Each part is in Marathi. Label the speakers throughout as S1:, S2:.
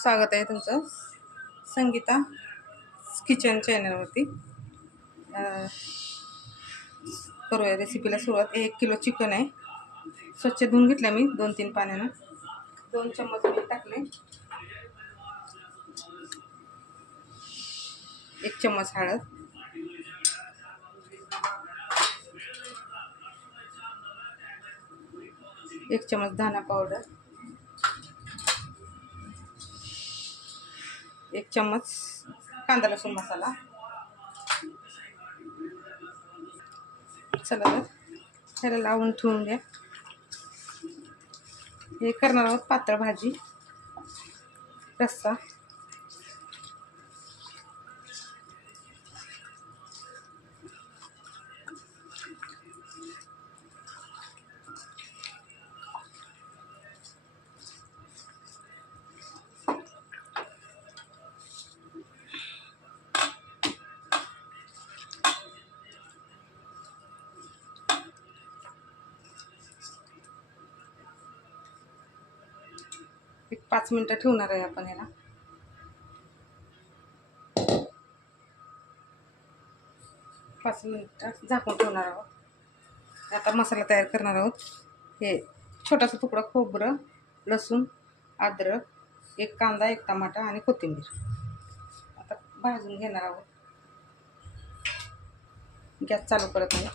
S1: स्वागत आहे तुमचं. संगीता किचन चॅनलवरती करूया रेसिपीला सुरुवात. एक किलो चिकन आहे. स्वच्छ धुवून घेतलं मी दोन तीन पाण्यानं. दोन चम्मच मीठ टाकले एक चम्मच हळद. एक चम्मच धाना पावडर एक चम्मच कांदा लसूण मसाला. चला तर ह्याला लावून ठेवून घ्या हे करणार आहोत पातळ भाजी. रस्सा. एक पाच मिनटं ठेवणार आहे आपण याला पाच मिनटं झाकून ठेवणार आहोत. आता मसाला तयार करणार आहोत. हे छोटासा तुकडा खोबरं लसूण अद्रक एक कांदा एक टमाटा आणि कोथिंबीर. आता भाजून घेणार आहोत. गॅस चालू करत आहे.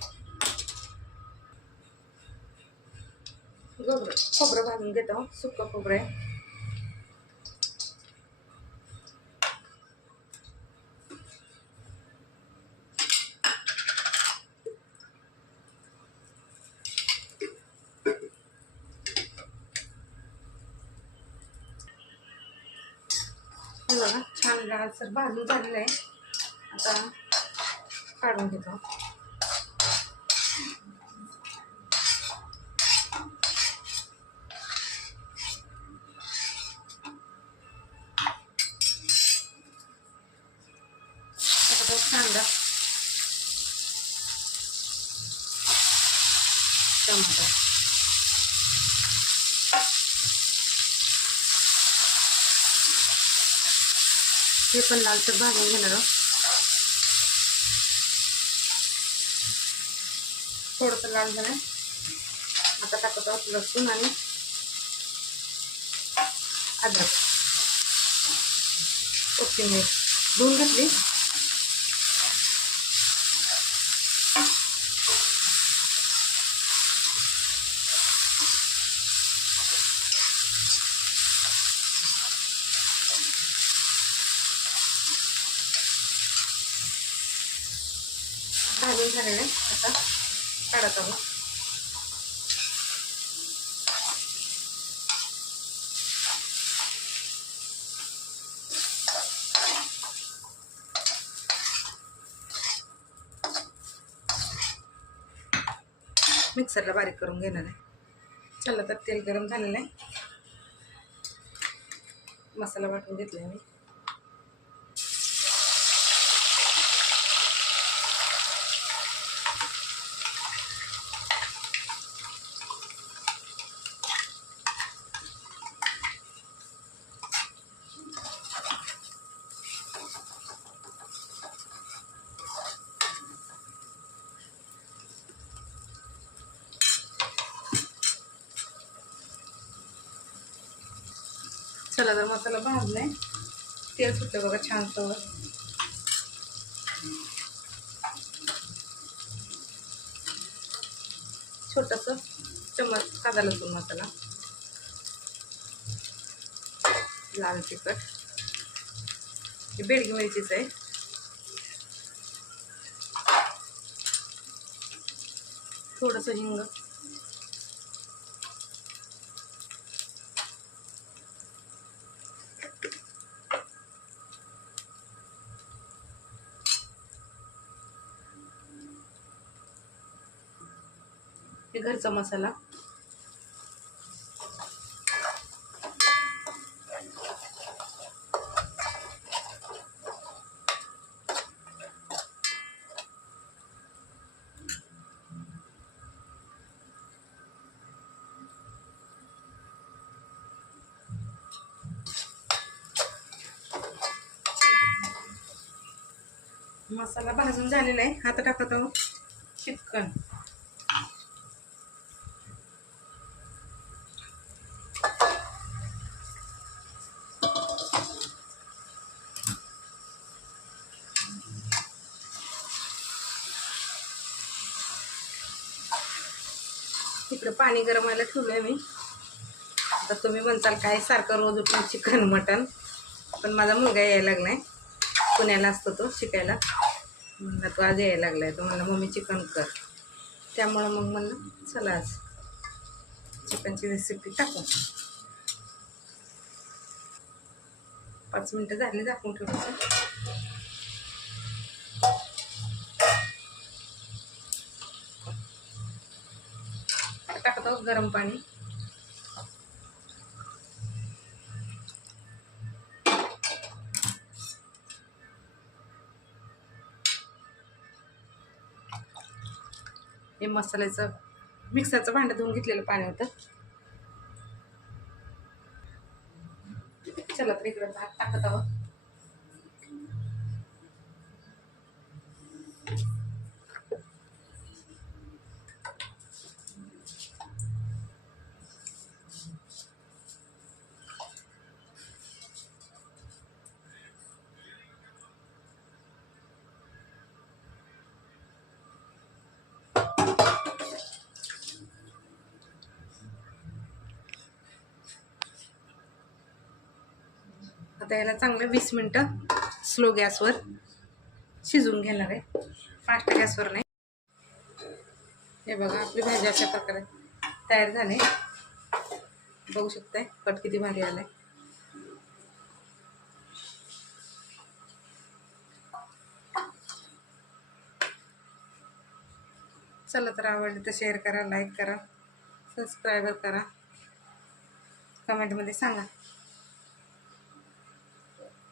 S1: खोबरं खोबरं भाजून घेतो सुकं खोबरं आहे. हे बघा छान लालसर भाजून झालेलं आहे. आता काढून घेतो. आता तो कांदा टमाटर. हे पण लालसर भाजून घेणार आहोत थोडंसं लाल झालं आता टाकत आहोत लसूण आणि अद्रक. कोथिंबीर. धुवून घेतली. भाजून झालेले आता काढत आहोत. मिक्सरला बारीक करून घेणार आहे. चला तर तेल गरम झालेलं आहे. मसाला वाटून घेतला मी. चला तर मसाला भाजलाय तेल सुटलं बघा छान तवर छोटस चमच कादा लसूण मसाला. लाल तिखट. हे बेडगी मिरचीच आहे. थोडंसं हिंग. हे घरचा मसाला. मसाला भाजून झालेला आहे. आता टाकत आहोत. चिकन. इकडं पाणी गरम व्हायला ठेवलंय मी. आता तुम्ही म्हणताल काय सारखं रोज उठून चिकन मटन. पण माझा मुलगा यायला लागलाय. पुण्याला असतो तो शिकायला. म्हणलं तो आज यायला लागलाय. तो म्हणला मम्मी चिकन कर. त्यामुळं मग म्हणलं चला आज चिकनची रेसिपी टाकू. पाच मिनटं झाली झाकून ठेवायचं टाकतो गरम पाणी. हे मसाल्याचं मिक्सरचं भांडं धुवून घेतलेलं पाणी होतं. चला तर इकडं भात टाकत आहोत. आता याला चांगलं वीस मिनटं स्लो गॅसवर शिजवून घेणार आहे. फास्ट गॅसवर नाही. हे बघा आपली भाजी अशा प्रकारे तयार झाली. बघू शकताय कट किती भारी आलाय. चला तर आवडली तर शेअर करा लाईक करा सबस्क्राईबर करा. कमेंटमध्ये सांगा.